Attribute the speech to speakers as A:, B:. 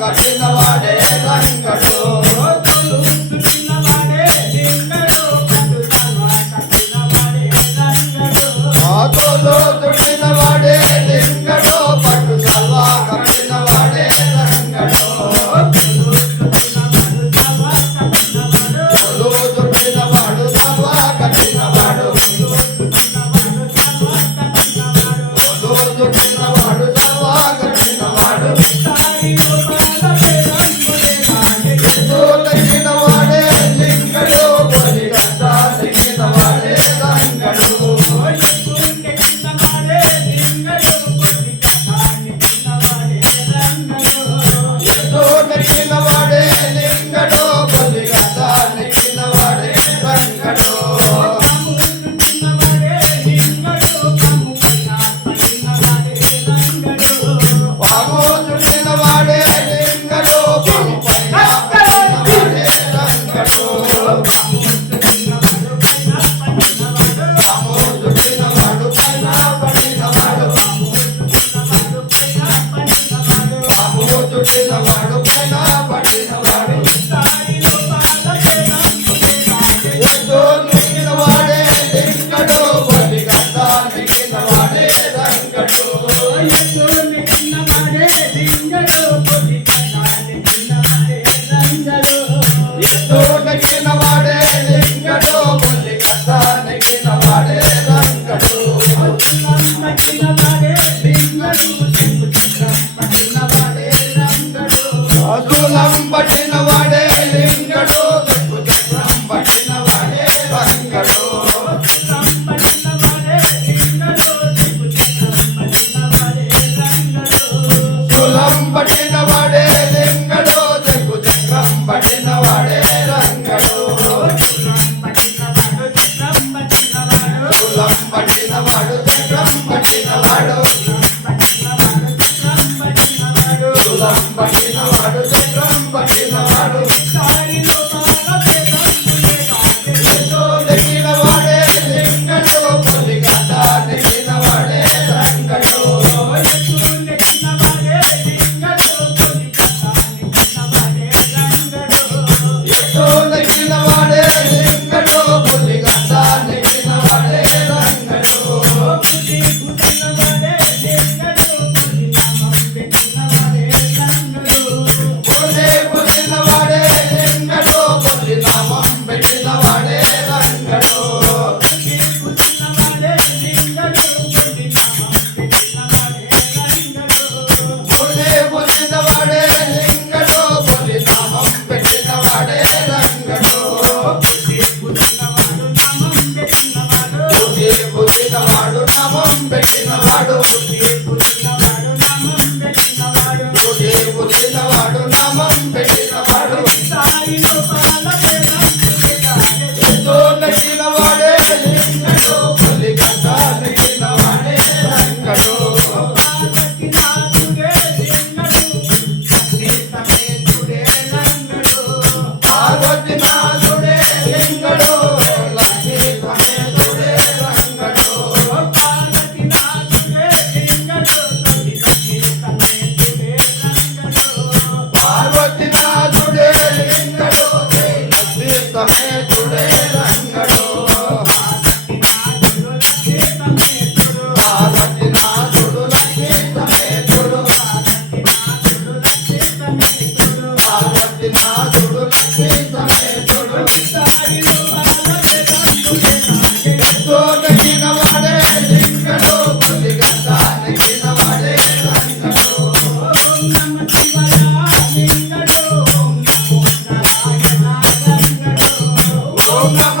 A: కఠినవాడే కంగడు the world. Obrigado.
B: పెట్టిన వాడు
A: బుద్ధి నామం some Come on.